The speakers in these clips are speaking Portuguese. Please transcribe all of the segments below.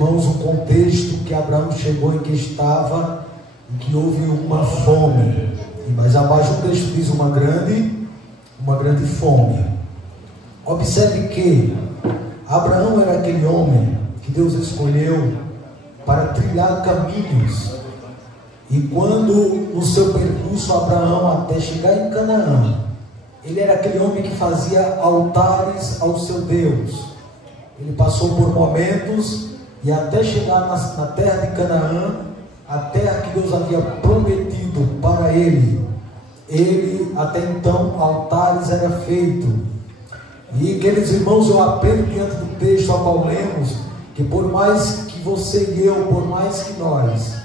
irmãos um contexto que Abraão chegou em que estava, em que houve uma fome. E mais abaixo o texto diz uma grande fome. Observe que Abraão era aquele homem que Deus escolheu para trilhar caminhos. E quando no seu percurso Abraão até chegar em Canaã, ele era aquele homem que fazia altares ao seu Deus. Ele passou por momentos e até chegar na terra de Canaã, a terra que Deus havia prometido para ele, até então, altares era feito. E, queridos irmãos, eu aprendo diante do texto ao qual lemos, que por mais que você e eu, por mais que nós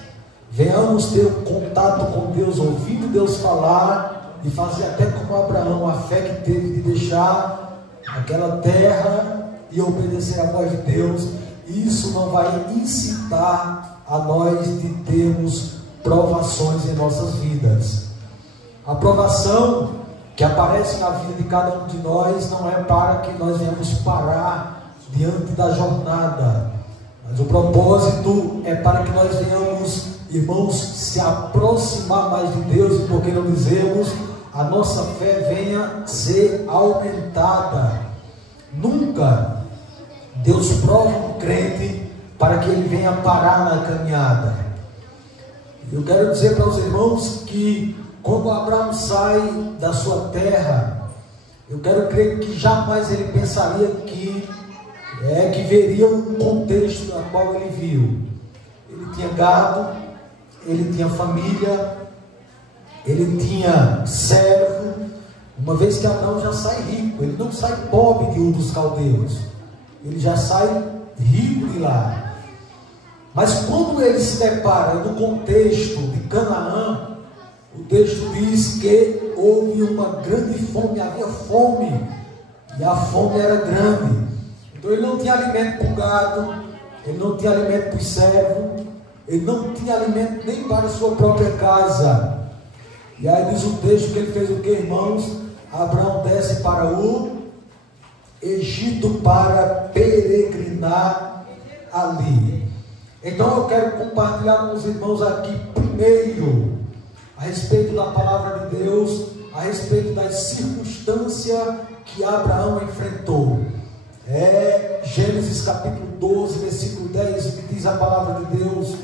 venhamos ter um contato com Deus, ouvindo Deus falar, e fazer até como Abraão, a fé que teve de deixar aquela terra e obedecer à voz de Deus, isso não vai incitar a nós de termos provações em nossas vidas. A provação que aparece na vida de cada um de nós não é para que nós venhamos parar diante da jornada, mas o propósito é para que nós venhamos, irmãos, se aproximar mais de Deus, e por que não dizemos, a nossa fé venha ser aumentada. Nunca Deus prova um crente para que ele venha parar na caminhada. Eu quero dizer para os irmãos que quando Abraão sai da sua terra, eu quero crer que jamais ele pensaria que veria um contexto no qual ele viu. Ele tinha gado, ele tinha família, ele tinha servo. Uma vez que Abraão já sai rico, ele não sai pobre de Ur dos Caldeus, ele já sai rico de lá. Mas quando ele se depara no contexto de Canaã, o texto diz que houve uma grande fome, havia fome, e a fome era grande. Então ele não tinha alimento para o gado, ele não tinha alimento para o servo, ele não tinha alimento nem para a sua própria casa. E aí diz o texto que ele fez o que, irmãos? Abraão desce para o Egito para peregrinar ali. Então eu quero compartilhar com os irmãos aqui primeiro a respeito da palavra de Deus, a respeito das circunstâncias que Abraão enfrentou. Gênesis capítulo 12, versículo 10, que diz a palavra de Deus,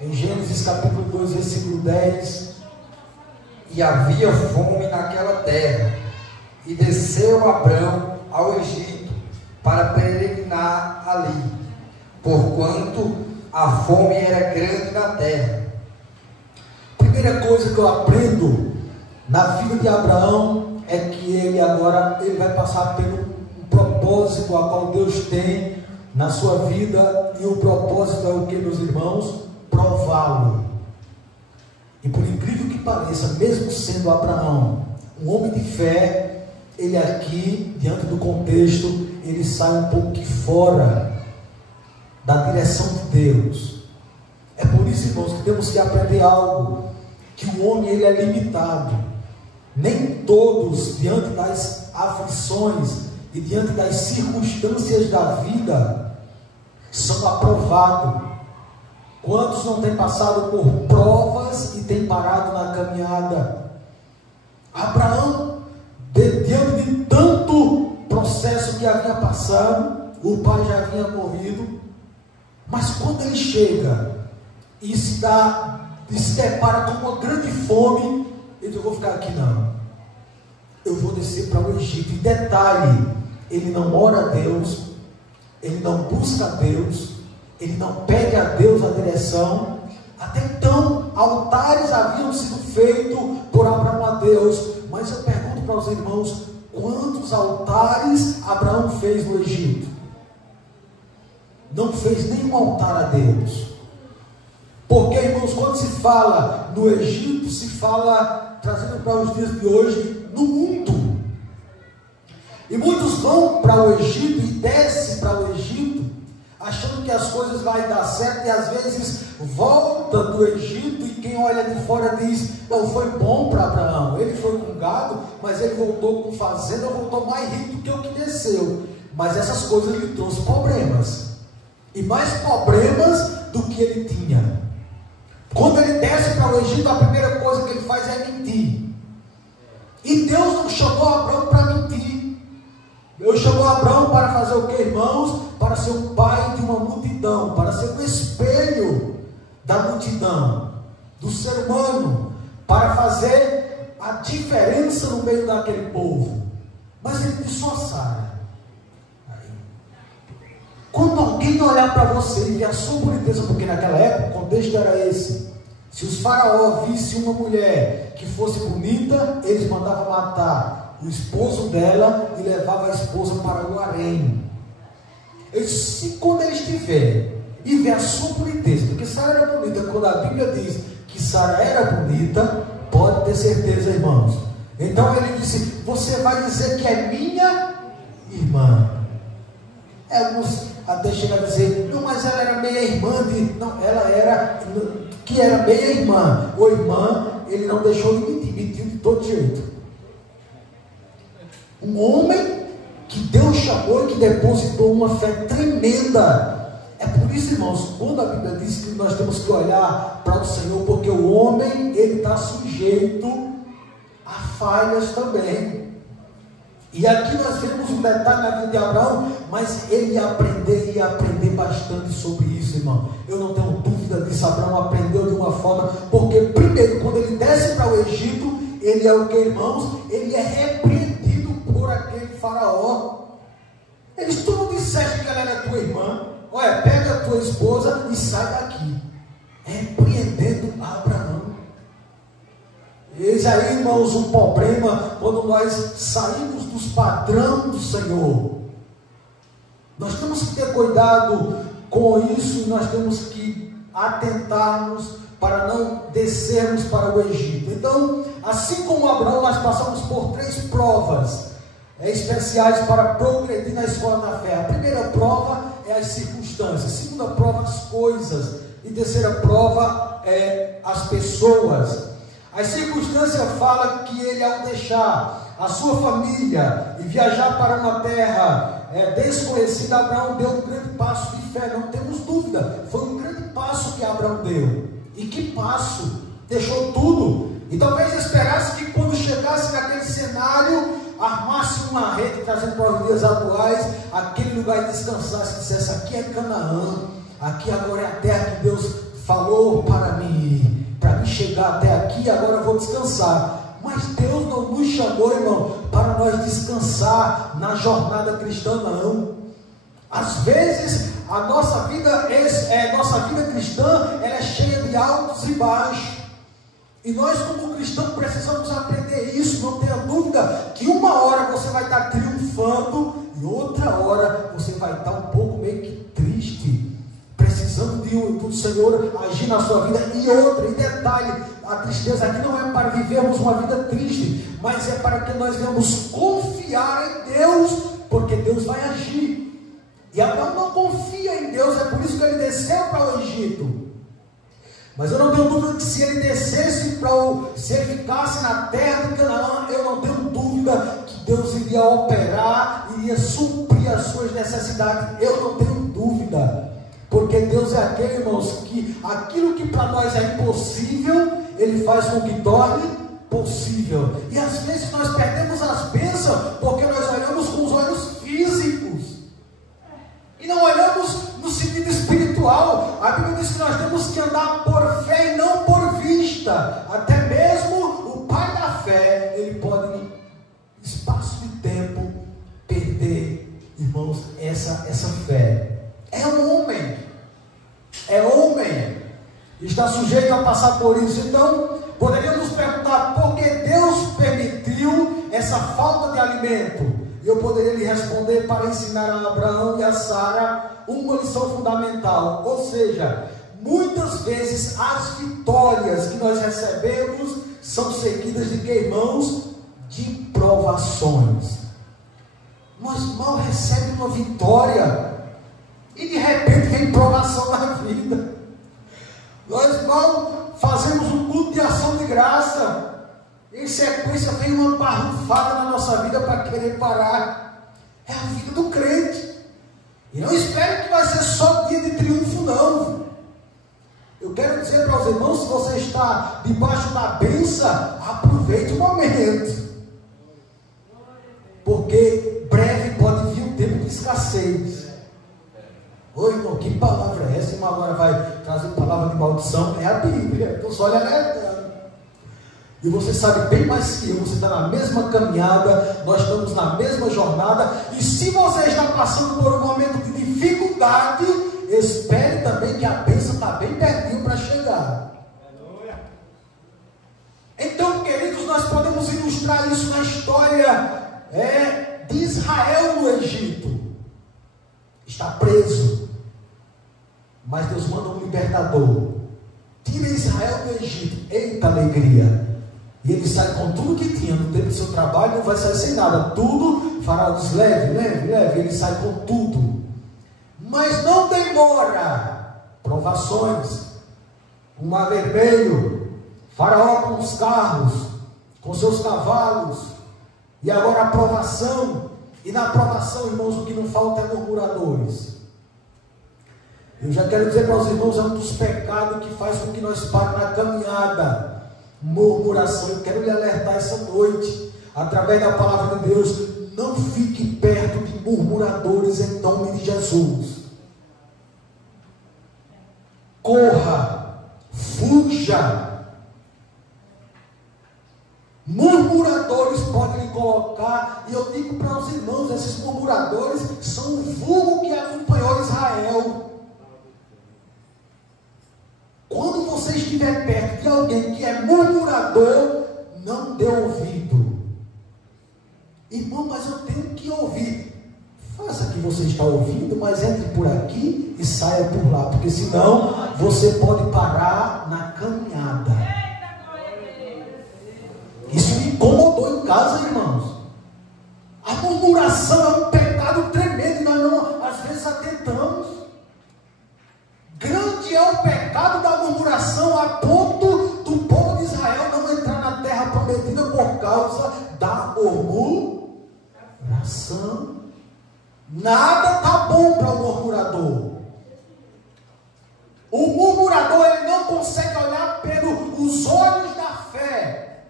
em Gênesis capítulo 2, versículo 10: E havia fome naquela terra, e desceu Abrão ao Egito para peregrinar ali, porquanto a fome era grande na terra. Primeira coisa que eu aprendo na vida de Abraão é que ele vai passar pelo um propósito a qual Deus tem na sua vida, e o propósito é o que, meus irmãos? Prová-lo. E por incrível que pareça, mesmo sendo Abraão um homem de fé, ele aqui, diante do contexto, ele sai um pouco de fora da direção de Deus. É por isso, irmãos, que temos que aprender algo, que o homem ele é limitado. Nem todos, diante das aflições e diante das circunstâncias da vida, são aprovados. Quantos não têm passado por provas e têm parado na caminhada? Abraão, diante de tanto processo que havia passado, o pai já havia morrido, mas quando ele chega e se depara com uma grande fome, ele diz: eu vou ficar aqui não, eu vou descer para o Egito. E detalhe, ele não ora a Deus, ele não busca a Deus, ele não pede a Deus a direção. Até então, altares haviam sido feitos por Abraão a Deus, mas eu pergunto para os irmãos, quantos altares Abraão fez no Egito? Não fez nenhum altar a Deus. Porque, irmãos, quando se fala no Egito, se fala, trazendo para os dias de hoje, no mundo. E muitos vão para o Egito e descem para o Egito, achando que as coisas vão dar certo, e às vezes volta do Egito, e quem olha de fora diz: não, foi bom para Abraão, ele foi com gado, mas ele voltou com fazenda, voltou mais rico do que o que desceu. Mas essas coisas lhe trouxeram problemas. e mais problemas do que ele tinha. Quando ele desce para o Egito, a primeira coisa que ele faz é mentir. E Deus não chamou Abraão para mentir. Deus chamou Abraão para fazer o que, irmãos? Para ser um pai de uma multidão, para ser um espelho da multidão, do ser humano, para fazer a diferença no meio daquele povo. Mas ele disse só Sara. Quando alguém olhar para você e ver a sua boniteza, porque naquela época o contexto era esse: se os faraós vissem uma mulher que fosse bonita, eles mandavam matar o esposo dela e levavam a esposa para o harém. Se quando ele estiver e ver a sua boniteza, porque Sara era bonita, quando a Bíblia diz que Sara era bonita, pode ter certeza, irmãos. Então ele disse: você vai dizer que é minha irmã. Alguns até chegam a dizer: não, mas ela era meia irmã de... Não, ela era, que era meia irmã. Ou irmã, ele não deixou de mentir, mentiu de todo jeito. Um homem que Deus chamou e que depositou uma fé tremenda. É por isso, irmãos, quando a Bíblia diz que nós temos que olhar para o Senhor, porque o homem, ele está sujeito a falhas também. E aqui nós vemos um detalhe na vida de Abraão, mas ele ia aprender bastante sobre isso, irmão. Eu não tenho dúvida disso. Abraão aprendeu de uma forma, porque primeiro, quando ele desce para o Egito, ele é o que, irmãos? Ele é repreendido por aquele faraó. Eles: tu não disseste que ela era tua irmã? Olha, pega a tua esposa e sai daqui. Repreendendo Abraão. Eis aí, irmãos, um problema quando nós saímos dos padrões do Senhor. Nós temos que ter cuidado com isso e nós temos que atentarmos para não descermos para o Egito. Então, assim como Abraão, nós passamos por 3 provas especiais para progredir na escola da fé. A primeira prova é as circunstâncias, a segunda prova as coisas, e a terceira prova é as pessoas. As circunstâncias falam que ele, ao deixar a sua família e viajar para uma terra desconhecida, Abraão deu um grande passo de fé, não temos dúvida. Foi um grande passo que Abraão deu. E que passo! Deixou tudo. E talvez esperasse que quando chegasse naquele cenário, armasse uma rede, trazendo para os dias atuais, aquele lugar e descansasse, e dissesse: aqui é Canaã, aqui agora é a terra que Deus falou para mim chegar até aqui, agora eu vou descansar. Mas Deus não nos chamou, irmão, para nós descansar na jornada cristã, não. Às vezes a nossa vida cristã, ela é cheia de altos e baixos, e nós como cristãos precisamos aprender isso. Não tenha dúvida que uma hora você vai estar triunfando e outra hora você vai estar um pouco meio que triste, precisando do Senhor agir na sua vida. E outra, e detalhe, a tristeza aqui não é para vivermos uma vida triste, mas é para que nós venhamos confiar em Deus, porque Deus vai agir. E Abraão não confia em Deus, é por isso que ele desceu para o Egito. Mas eu não tenho dúvida que se ele descesse se ele ficasse na terra de Canaã, eu não tenho dúvida que Deus iria operar, iria suprir as suas necessidades. Eu não tenho dúvida. Porque Deus é aquele, irmãos, que aquilo que para nós é impossível, Ele faz com que torne possível. E às vezes nós perdemos as bênçãos porque nós olhamos com os olhos físicos e não olhamos no sentido espiritual. A Bíblia diz que nós temos que andar por fé e não por vista. Até mesmo o pai da fé, ele pode, em espaço de tempo, perder, irmãos, essa fé. É homem, está sujeito a passar por isso. Então, poderíamos perguntar: por que Deus permitiu essa falta de alimento? E eu poderia lhe responder para ensinar a Abraão e a Sara uma lição fundamental. Ou seja, muitas vezes as vitórias que nós recebemos são seguidas de que, irmãos? De provações. Nós mal recebemos uma vitória e de repente vem provação na vida. Nós mal fazemos um culto de ação de graça, em sequência vem uma barrufada na nossa vida para querer parar. É a vida do crente. E não espere que vai ser só dia de triunfo, não. Eu quero dizer para os irmãos, se você está debaixo da bênção, aproveite o momento. Porque breve pode vir um tempo de escassez. Oi, irmão, que palavra é essa? Irmão, agora vai trazer palavra de maldição. É a Bíblia. Então só olha alertando. E você sabe bem mais que eu, você está na mesma caminhada, nós estamos na mesma jornada. E se você está passando por um momento de dificuldade, espere também que a bênção está bem pertinho para chegar. Então, queridos, nós podemos ilustrar isso na história de Israel no Egito. Está preso, mas Deus manda um libertador. Tira Israel do Egito. Eita alegria! E ele sai com tudo que tinha no tempo do seu trabalho, não vai sair sem nada. Tudo, Faraó diz, leve. Ele sai com tudo. Mas não demora. Provações. O mar vermelho. Faraó com os carros, com seus cavalos. E agora a provação. E na provação, irmãos, o que não falta é murmuradores. Eu já quero dizer para os irmãos, é um dos pecados que faz com que nós paremos na caminhada. Murmuração. Eu quero lhe alertar essa noite, através da palavra de Deus, não fique perto de murmuradores em nome de Jesus. Corra, fuja. Murmuradores podem lhe colocar, e eu digo para os irmãos, esses murmuradores são o vulgo que acompanhou Israel. Quando você estiver perto de alguém que é murmurador, não dê ouvido. Irmão, mas eu tenho que ouvir. Faça que você está ouvindo, mas entre por aqui e saia por lá, porque senão você pode parar na caminhada. Isso me incomodou em casa, irmãos. A murmuração é um pecado tremendo e nós não, às vezes, atentamos. Grande é o pecado da murmuração, a ponto do povo de Israel não entrar na terra prometida por causa da murmuração. Nada está bom para o murmurador. O murmurador, ele não consegue olhar pelos olhos da fé.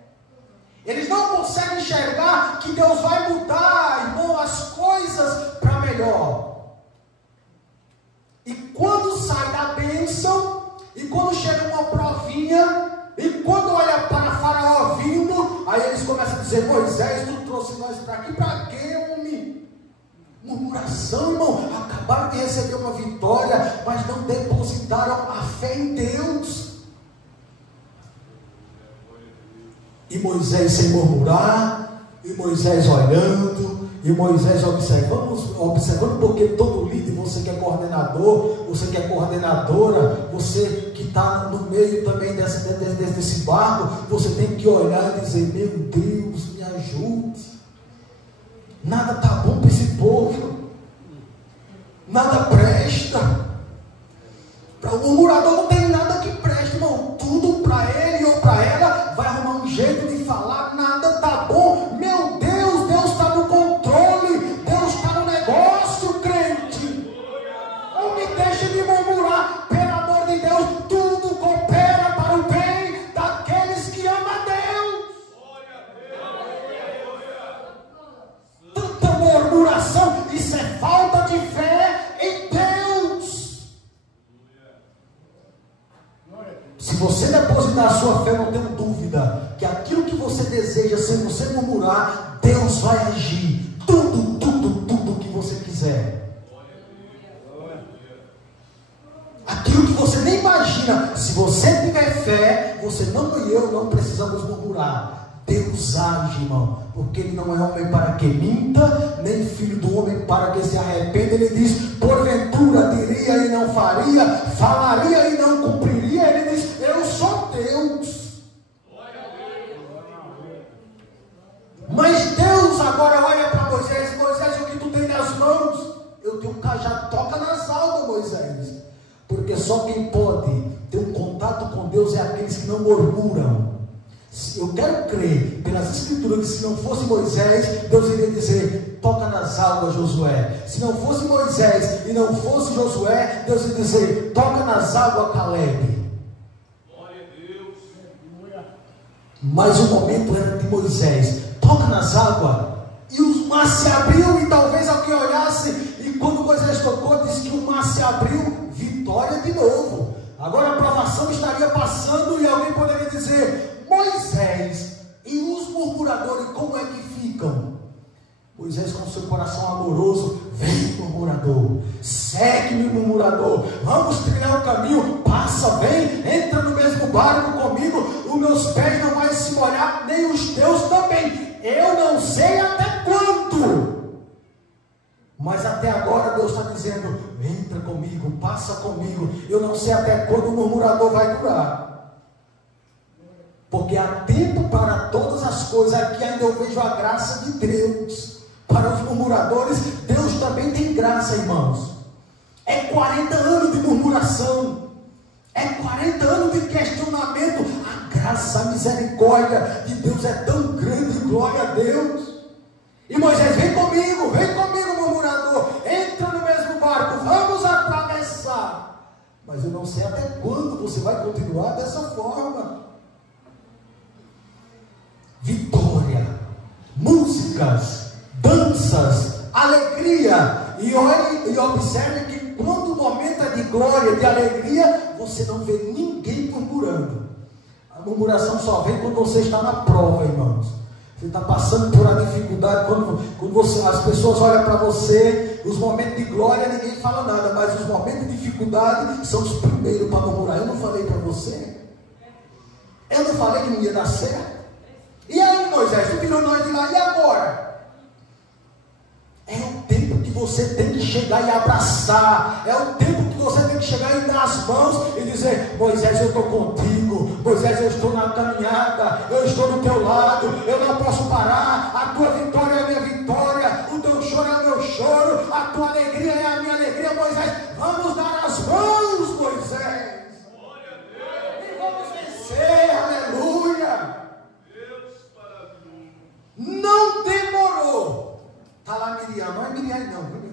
Eles não conseguem enxergar que Deus vai mudar, irmão, as coisas para melhor. E quando sai da bênção, e quando chega uma provinha, e quando olha para Faraó vindo, aí eles começam a dizer, Moisés, tu trouxe nós para aqui, para quê, homem? Murmuração, irmão. Acabaram de receber uma vitória, mas não depositaram a fé em Deus. E Moisés sem murmurar, e Moisés olhando, e Moisés observando, porque todo líder, você que é coordenador, você que é coordenadora, você que está no meio também desse barco, você tem que olhar e dizer, meu Deus, me ajude. Nada está bom para esse povo, nada presta. Para o murmurador não tem nada que preste, irmão. Tudo para ele ou para ela vai arrumar um jeito de falar, nada está bom. Meu Deus, Deus está no controle, Deus está no negócio, crente. Não me deixe de murmurar, pelo amor de Deus, tudo coopera para o bem daqueles que amam a Deus. Tanta murmuração, isso é falta de fé em Deus. Se você depositar a sua fé, não tenho dúvida que aquilo que você deseja, sem você murmurar, Deus vai agir. Tudo que você quiser. Aquilo que você nem imagina. Se você tiver fé, você não e eu não precisamos murmurar. Deus age, irmão, porque Ele não é homem para que minta, nem filho do homem para que se arrependa. Ele diz, porventura diria e não faria, falaria e não cumpriria. Ele diz, eu sou Deus. Mas Deus agora olha para Moisés, Moisés, o que tu tem nas mãos? Eu tenho um cajado, toca nas almas, Moisés. Porque só quem pode ter um contato com Deus é aqueles que não murmuram. Eu quero crer pelas escrituras que se não fosse Moisés, Deus iria dizer: toca nas águas, Josué. Se não fosse Moisés e não fosse Josué, Deus iria dizer: toca nas águas, Caleb. Glória a Deus. Mas o momento era de Moisés: toca nas águas. E o mar se abriu, e talvez alguém olhasse, e quando Moisés tocou, disse que o mar se abriu, vitória de novo. Agora a provação estaria passando, e alguém poderia dizer: Moisés, e os murmuradores, como é que ficam? Moisés, com seu coração amoroso: vem, murmurador, segue-me, murmurador, vamos trilhar o caminho, passa, vem, entra no mesmo barco comigo, os meus pés não vão se molhar, nem os teus também. Eu não sei até quando, mas até agora Deus está dizendo: entra comigo, passa comigo. Eu não sei até quando o murmurador vai durar, porque há tempo para todas as coisas. Aqui ainda eu vejo a graça de Deus. Para os murmuradores, Deus também tem graça, irmãos. É 40 anos de murmuração, é 40 anos de questionamento. A graça, a misericórdia de Deus é tão grande, glória a Deus. E Moisés: vem comigo, murmurador, entra no mesmo barco, vamos atravessar. Mas eu não sei até quando você vai continuar dessa forma. Vitória, músicas, danças, alegria. E olhe e observe que quando o momento é de glória, de alegria, você não vê ninguém murmurando. A murmuração só vem quando você está na prova, irmãos. Você está passando por uma dificuldade, quando as pessoas olham para você, os momentos de glória ninguém fala nada, mas os momentos de dificuldade são os primeiros para murmurar. Eu não falei para você? Eu não falei que não ia dar certo? E aí, Moisés, tu tirou nós de lá, e agora? É o tempo que você tem que chegar e abraçar. É o tempo que você tem que chegar e dar as mãos e dizer: Moisés, eu estou contigo. Moisés, eu estou na caminhada, eu estou do teu lado, eu não posso parar. A tua vitória é a minha vitória, o teu choro é o meu choro, a tua alegria é a minha alegria. Moisés, vamos dar as mãos, Moisés, e vamos vencer, aleluia. Não demorou. Está lá Miriam, não é Miriam não,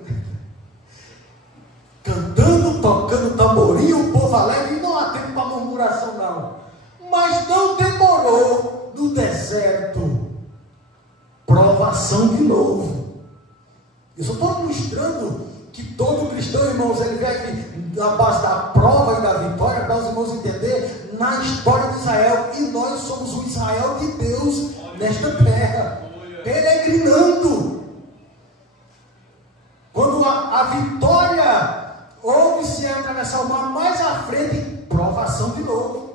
cantando, tocando tamborim, o povo alegre, e não há tempo para murmuração não. Mas não demorou. No deserto, provação de novo. Eu só estou ilustrando que todo cristão, irmãos, ele vive na base da prova e da vitória, para os irmãos entender na história de Israel. E nós somos o Israel de Deus nesta terra, peregrinando. Quando a vitória houve-se a atravessar o mar, mais à frente, provação de novo.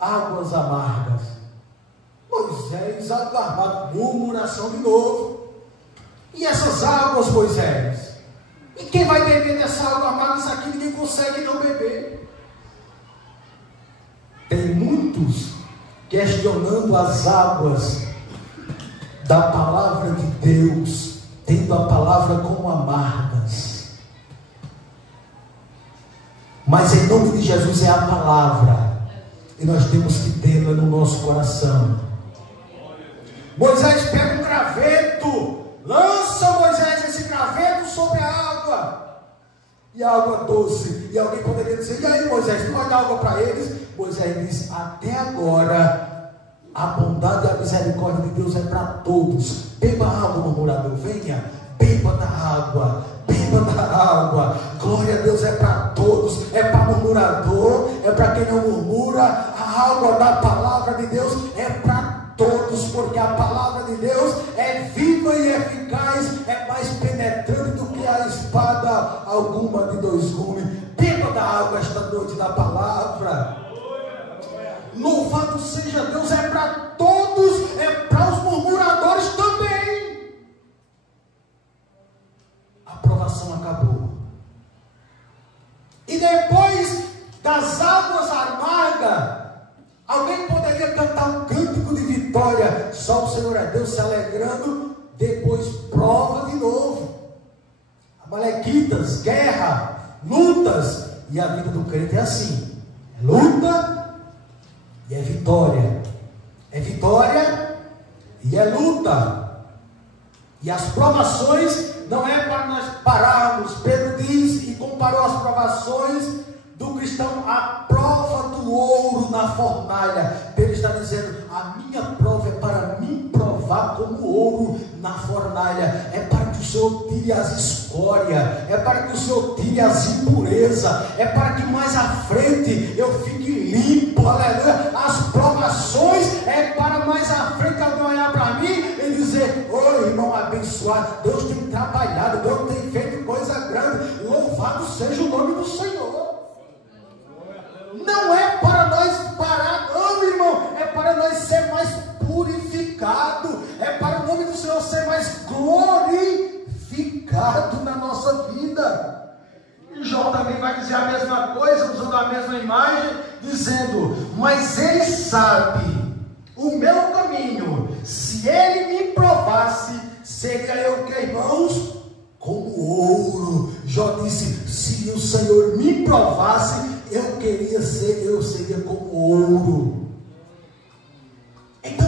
Águas amargas. Moisés amargado, murmuração de novo. E essas águas, Moisés? E quem vai beber dessa água amarga? Isso aqui ninguém consegue não beber. Tem muitos questionando as águas da palavra de Deus, tendo a palavra como amargas. Mas em nome de Jesus é a palavra, e nós temos que tê-la no nosso coração. Moisés pega um graveto, lança Moisés esse graveto sobre a água, e a água doce. E alguém poderia dizer: e aí, Moisés, tu vai dar água para eles? Moisés diz: até agora a bondade e a misericórdia de Deus é para todos. Beba água, murmurador, venha, beba da água, beba da água. Glória a Deus, é para todos, é para murmurador, é para quem não murmura. A água da palavra de Deus é para todos, porque a palavra de Deus é viva e eficaz, é mais penetrante do que a espada alguma de dois gumes. Beba da água esta noite da palavra. Louvado seja Deus, é para todos, é para os murmuradores também. A provação acabou. E depois das águas amargas, alguém poderia cantar um cântico de vitória. Só o Senhor é Deus, se alegrando. Depois prova de novo. Amalequitas, guerra, lutas. E a vida do crente é assim: luta e é vitória. É vitória e é luta. E as provações não é para nós pararmos. Pedro diz e comparou as provações do cristão à prova do ouro na fornalha. Pedro está dizendo: a minha prova é para me provar como ouro na fornalha. É para que o Senhor tire as escórias, é para que o Senhor tire as impurezas, é para que mais à frente eu fique limpo. Aleluia. As provações é para mais à frente alguém olhar para mim e dizer: ô irmão abençoado, Deus tem trabalhado, Deus tem feito coisa grande, louvado seja o nome do Senhor. Não é para nós parar, não, irmão, é para nós ser mais purificado, é para o nome do Senhor ser mais glorificado na nossa vida. E João também vai dizer a mesma coisa, usando a mesma imagem, dizendo: mas ele sabe o meu caminho, se ele me provasse, seria eu que, irmãos, como ouro. Jó disse: se o Senhor me provasse, eu seria como ouro. Então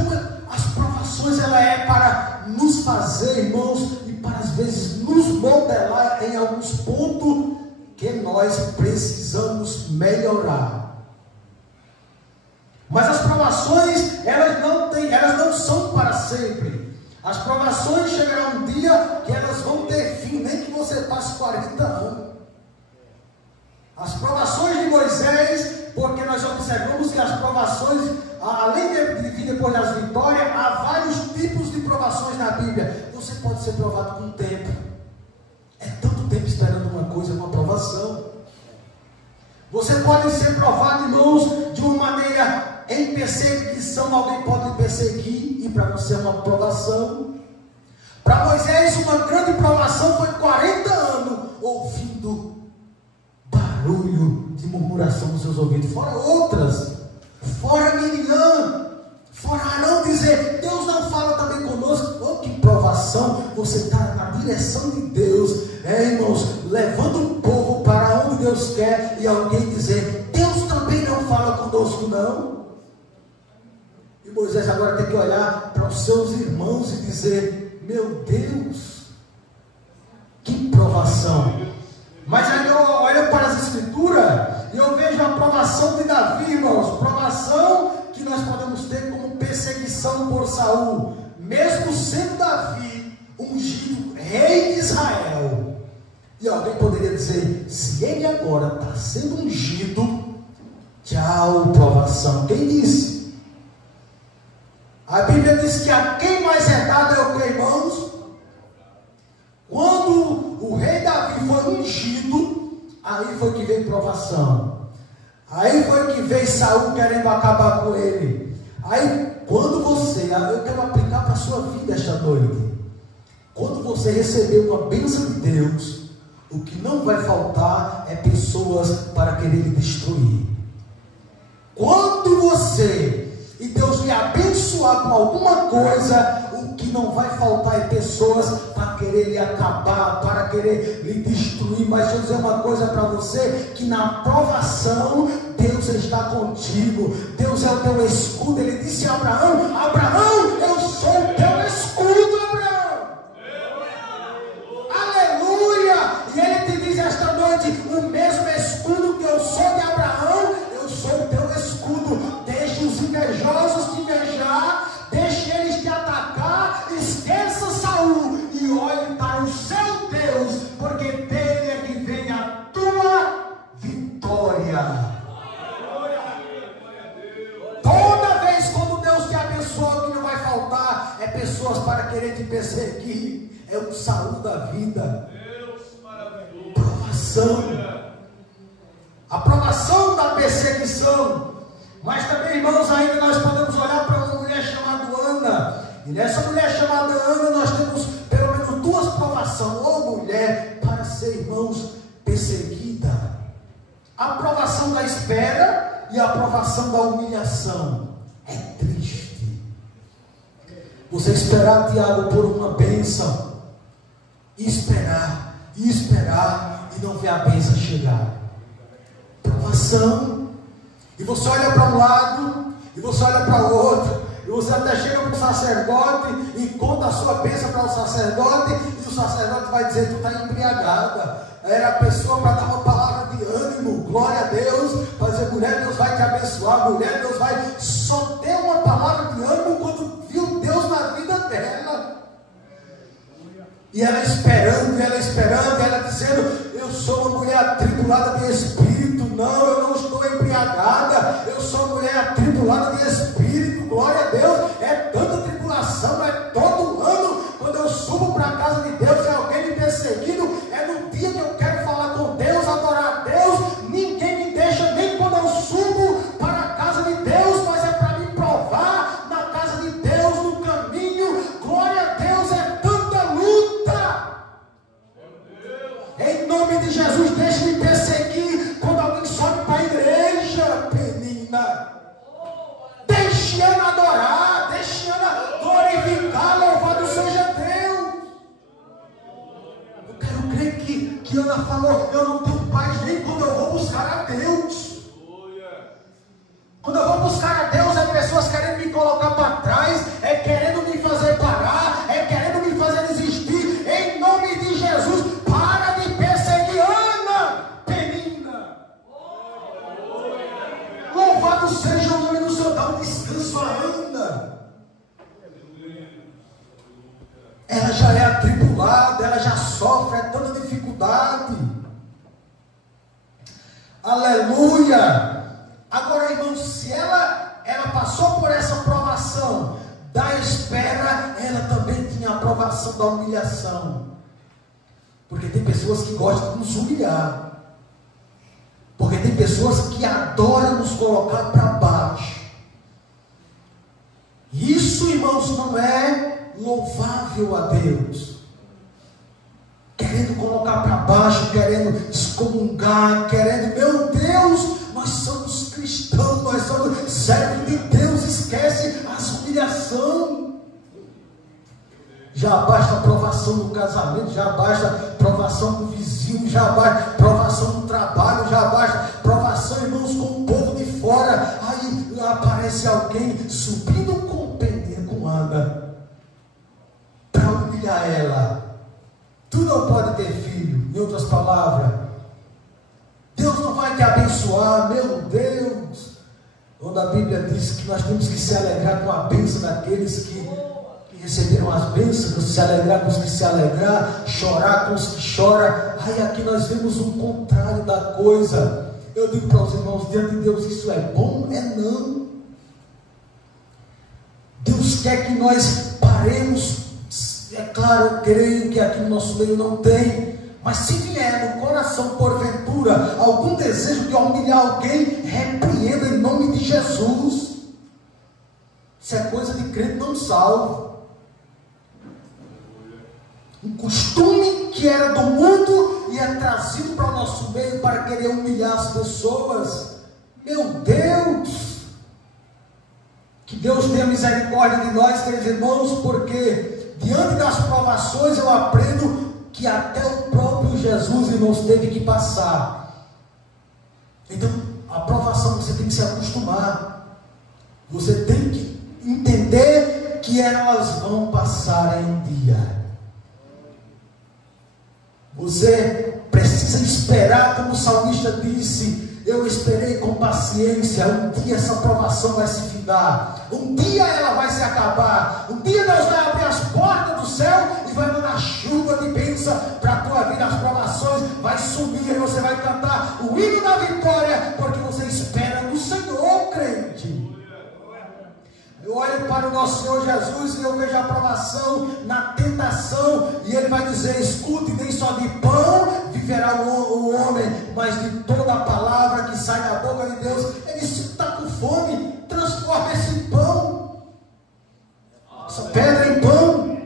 as provações ela é para nos fazer, irmãos, e para às vezes nos modelar em alguns pontos que nós precisamos melhorar. Mas as provações elas não são para sempre. As provações chegará um dia que elas vão ter fim, nem que você passe 40 anos. As provações de Moisés, porque nós observamos que as provações, além de vir depois das vitórias, há vários tipos de provações na Bíblia. Você pode ser provado com o tempo. É tanto tempo esperando uma coisa, uma provação. Você pode ser provado, irmãos, de uma maneira em perseguição. Alguém pode lhe perseguir, e para você é uma provação. Para Moisés, uma grande provação foi 40 anos ouvindo barulho de murmuração nos seus ouvidos, fora outras, fora Miriam, fora Arão, dizer: Deus não fala também conosco. Oh, que provação! Você está na direção de Deus, irmãos, levando o povo para onde Deus quer, e alguém dizer: Deus também não fala conosco, não. E Moisés agora tem que olhar para os seus irmãos e dizer: meu Deus, que provação! Mas aí eu olho para as escrituras e eu vejo a provação de Davi, irmãos. Provação que nós podemos ter como perseguição por Saul, mesmo sendo Davi ungido rei de Israel. E alguém poderia dizer: se ele agora está sendo ungido, tchau, provação. Quem disse? A Bíblia diz que a quem mais é dado é o que, irmãos? Quando o rei Davi foi ungido, aí foi que veio provação. Aí foi que veio Saul querendo acabar com ele. Aí quando você, eu quero aplicar para a sua vida esta noite. Quando você receber uma bênção de Deus, o que não vai faltar é pessoas para querer lhe destruir. Quando você e Deus lhe abençoar com alguma coisa, o que não vai faltar é pessoas para querer lhe acabar, para querer lhe destruir. Mas deixa eu dizer uma coisa para você, que na provação Deus está contigo. Deus é o teu escudo. Ele disse a Abraão: Abraão, eu sou o teu escudo, Abraão. Aleluia. E ele te diz esta noite: o mesmo escudo que eu sou de Abraão, eu sou o teu escudo. Deixe os invejosos te invejar, deixe eles te atacar, esqueça Saul e olhe para o seu Deus, porque dele é que vem a tua vitória. Toda vez quando Deus te abençoa, o que não vai faltar é pessoas para querer te perseguir. É o Saul da vida. Provação. A provação da perseguição. Mas também, irmãos, ainda nós podemos olhar para uma mulher chamada Ana. E nessa mulher chamada Ana nós temos pelo menos duas provações. Ou mulher para ser, irmãos, perseguida. A provação da espera e a provação da humilhação. É triste você esperar, Tiago, por uma bênção, e esperar e não ver a bênção chegar. Provação. E você olha para um lado E você olha para o outro, e você até chega para o sacerdote e conta a sua bênção para o sacerdote, e o sacerdote vai dizer: tu está embriagada. Era a pessoa para dar uma palavra de ânimo, glória a Deus, para dizer: mulher, Deus vai te abençoar, mulher, Deus vai. Só deu uma palavra de ânimo quando viu Deus na vida dela. E ela esperando, e ela dizendo: eu sou uma mulher atribulada de espírito. Não, eu não estou embriagada, eu sou uma mulher atribulada de espírito. Glória a Deus. É tanta tribulação, é todo ano. Quando eu subo para a casa de Deus, é alguém me perseguindo. É no dia que eu quero falar com Deus, adorar a Deus. Ninguém me deixa, nem quando eu subo para a casa de Deus, mas é para me provar na casa de Deus, no caminho. Glória a Deus, é tanta luta. Em nome de Jesus, deixe me perseguir quando alguém sobe para a igreja, menina. Deixe Ana adorar, deixe Ana glorificar, louvado seja Deus. Eu quero crer que Ana falou: eu não tenho paz nem quando eu vou buscar a Deus. Quando eu vou buscar a Deus, é pessoas querendo me colocar para trás, é querendo me fazer parar, é querendo me fazer desistir. Em nome de Jesus, para de perseguir Ana, Penina. Louvado seja o nome do Senhor. Dá um descanso a Ana. Ela já é atribulada, ela já sofre, é tanta dificuldade. Aleluia. Agora, irmãos, se ela passou por essa provação da espera, ela também tinha a provação da humilhação. Porque tem pessoas que gostam de nos humilhar. Porque tem pessoas que adoram nos colocar para baixo. Isso, irmãos, não é louvável a Deus. Querendo colocar para baixo, querendo excomungar, querendo, meu Deus, nós somos cristãos, nós somos servos de Deus, esquece as humilhações. Já basta aprovação no casamento, já basta aprovação do vizinho, já basta aprovação no trabalho, já basta aprovação, irmãos, com o povo de fora. Aí aparece alguém subindo com Ana para humilhar ela. Tu não pode ter filho. Em outras palavras, Deus não vai te abençoar, meu Deus. Quando a Bíblia diz que nós temos que se alegrar com a bênção daqueles que receberam as bênçãos, se alegrar com os que se alegrar, chorar com os que choram. Aí aqui nós vemos um contrário da coisa. Eu digo para os irmãos, diante de Deus, isso é bom? É não. Deus quer que nós paremos. É claro, eu creio que aqui no nosso meio não tem, mas se vier no coração, porventura, algum desejo de humilhar alguém, repreenda em nome de Jesus. Isso é coisa de crente não salvo. Um costume que era do mundo e é trazido para o nosso meio para querer humilhar as pessoas. Meu Deus! Que Deus tenha misericórdia de nós, queridos irmãos, porque diante das provações eu aprendo que até o próprio Jesus, irmãos, teve que passar. Então, a provação você tem que se acostumar. Você tem que entender que elas vão passar em um dia. Você precisa esperar, como o salmista disse: eu esperei com paciência. Um dia essa provação vai se findar, um dia ela vai se acabar, um dia Deus vai abrir as portas do céu e vai mandar chuva de bênção para a tua vida. As provações vai sumir e você vai cantar o hino da vitória, porque você espera no Senhor, crente. Eu olho para o nosso Senhor Jesus e eu vejo a provação na tentação, e Ele vai dizer: escute, nem só de pão viverá o homem, mas de toda a palavra que sai da boca de Deus. Ele disse: está com fome, transforma esse pão, essa pedra em pão.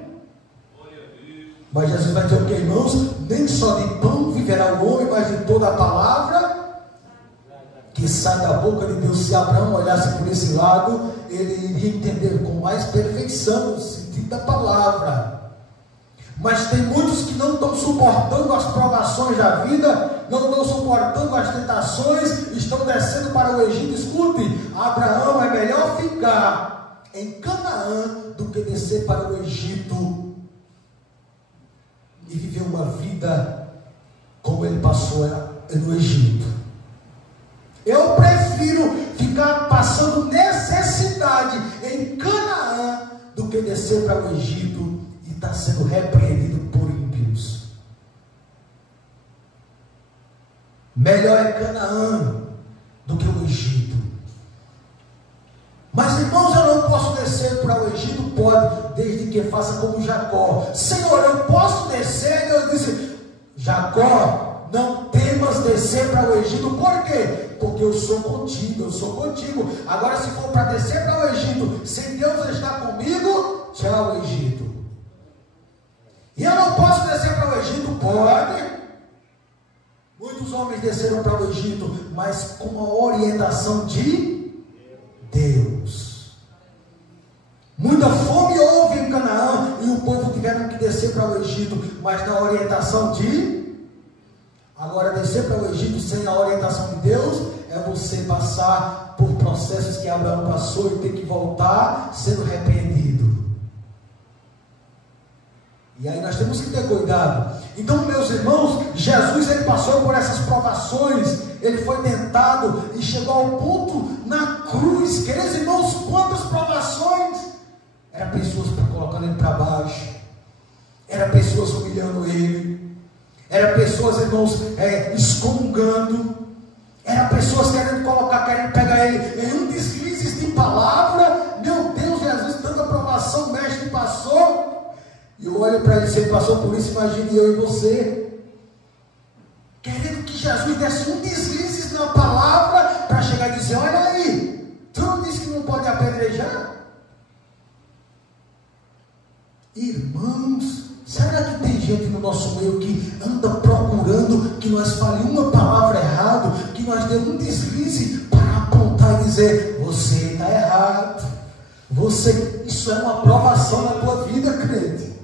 Mas Jesus vai dizer o que, irmãos? Nem só de pão viverá o homem, mas de toda a palavra que sai da boca de Deus. Se Abraão olhasse por esse lado, ele iria entender com mais perfeição o sentido da palavra. Mas tem muitos que não estão suportando as provações da vida, não estão suportando as tentações, estão descendo para o Egito. Escute, Abraão, é melhor ficar em Canaã do que descer para o Egito e viver uma vida como ele passou no Egito. Eu prefiro ficar passando necessidade em Canaã do que descer para o Egito e estar sendo repreendido por ímpios. Melhor é Canaã do que o Egito. Mas irmãos, eu não posso descer para o Egito? Pode, desde que faça como Jacó. Senhor, eu posso descer? Deus disse, Jacó, não temas descer para o Egito. Por quê? Porque eu sou contigo, eu sou contigo. Agora, se for para descer para o Egito, se Deus está comigo, tchau, Egito. E eu não posso descer para o Egito? Pode. Muitos homens desceram para o Egito, mas com a orientação de Deus. Muita fome houve em Canaã e o povo tiveram que descer para o Egito, mas na orientação de... Agora, descer para o Egito sem a orientação de Deus é você passar por processos que Abraão passou e ter que voltar sendo repreendido. E aí nós temos que ter cuidado. Então, meus irmãos, Jesus, ele passou por essas provações, ele foi tentado e chegou ao ponto na cruz. Queridos irmãos, quantas provações! Era pessoas colocando ele para baixo, era pessoas humilhando ele, era pessoas, irmãos, excomungando, era pessoas querendo pegar ele em um deslize de palavra. Meu Deus, Jesus, tanta provação, mestre, passou. E eu olho para ele, se ele passou por isso, imagine eu e você, querendo que Jesus desse um deslize na palavra, para chegar e dizer, olha aí, tu não disse que não pode apedrejar? Irmãos, será que tem gente no nosso meio que anda procurando que nós falemos uma palavra errada, que nós demos um deslize para apontar e dizer, você está errado, isso é uma provação na tua vida, crente.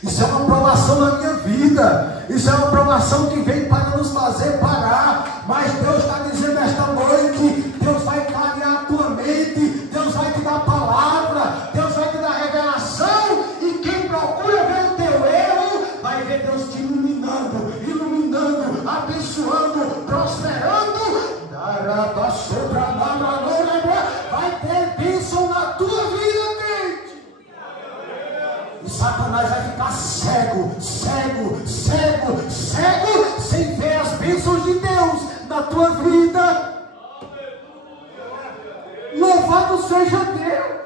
Isso é uma provação na minha vida. Isso é uma provação que vem para nos fazer parar. Mas Deus está dizendo esta noite, Deus vai clarear a tua mente, Deus vai te dar palavra, Deus vai te dar revelação. E quem procura ver o teu erro, vai ver Deus te iluminando, abençoando, prosperando. Vai ter bênção na tua vida, crente. E Satanás vai ficar cego, sem ver as bênçãos de Deus na tua vida. Louvado seja Deus.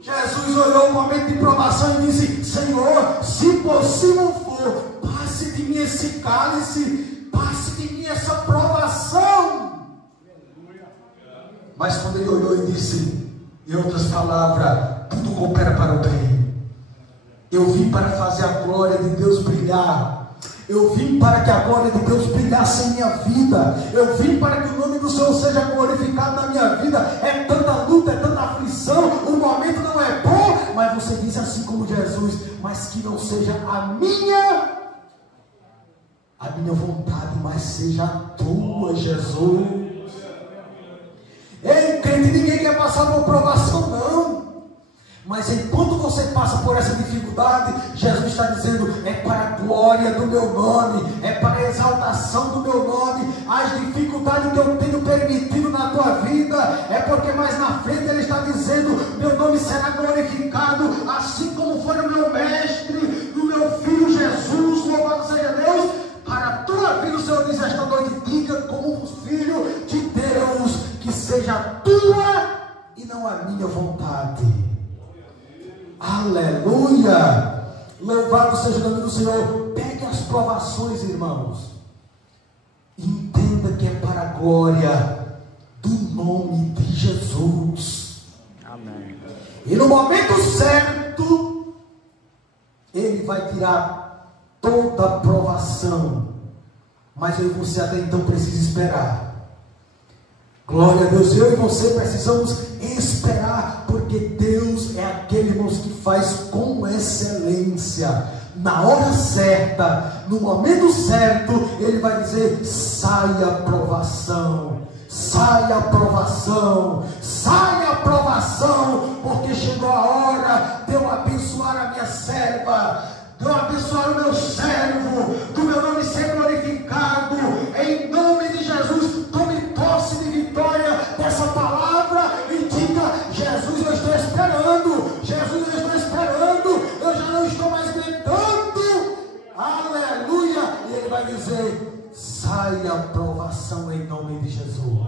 Jesus olhou um momento de provação e disse, Senhor, se possível for, passe de mim esse cálice, passe de mim essa provação. Mas quando ele olhou e disse, em outras palavras, tudo coopera para o bem. Eu vim para fazer a glória de Deus brilhar. Eu vim para que a glória de Deus brilhasse em minha vida. Eu vim para que o nome do Senhor seja glorificado na minha vida. É tanta luta, é tanta aflição. O momento não é bom, mas você disse assim como Jesus, mas que não seja a minha vontade, mas seja a tua, Jesus. Ei, crente, ninguém quer passar por provação, não. Mas enquanto você passa por essa dificuldade, Jesus está dizendo, é para a glória do meu nome, é para a exaltação do meu nome. As dificuldades que eu tenho permitido na tua vida, é porque mais na frente Ele está dizendo, meu nome será glorificado, assim como foi no meu mestre, no meu filho Jesus, louvado seja Deus. Para a tua vida, o Senhor diz esta noite, diga como filho de Deus, que seja a tua e não a minha vontade. Aleluia! Louvado seja o nome do Senhor. Pegue as provações, irmãos, e entenda que é para a glória do nome de Jesus. Amém. E no momento certo, Ele vai tirar toda a provação. Mas eu e você até então precisamos esperar. Glória a Deus, eu e você precisamos esperar, porque Deus é aquele, irmãos, que faz com excelência. Na hora certa, no momento certo, Ele vai dizer: sai a provação, sai a provação, sai a provação, porque chegou a hora de eu abençoar a minha serva, de eu abençoar o meu servo, do meu nome ser glorificado. Em nome de Jesus, tome posse de vitória dessa palavra e diga: Jesus, eu estou esperando, Jesus, eu estou esperando, eu já não estou mais aguentando. Aleluia! E Ele vai dizer: sai a provação em nome de Jesus.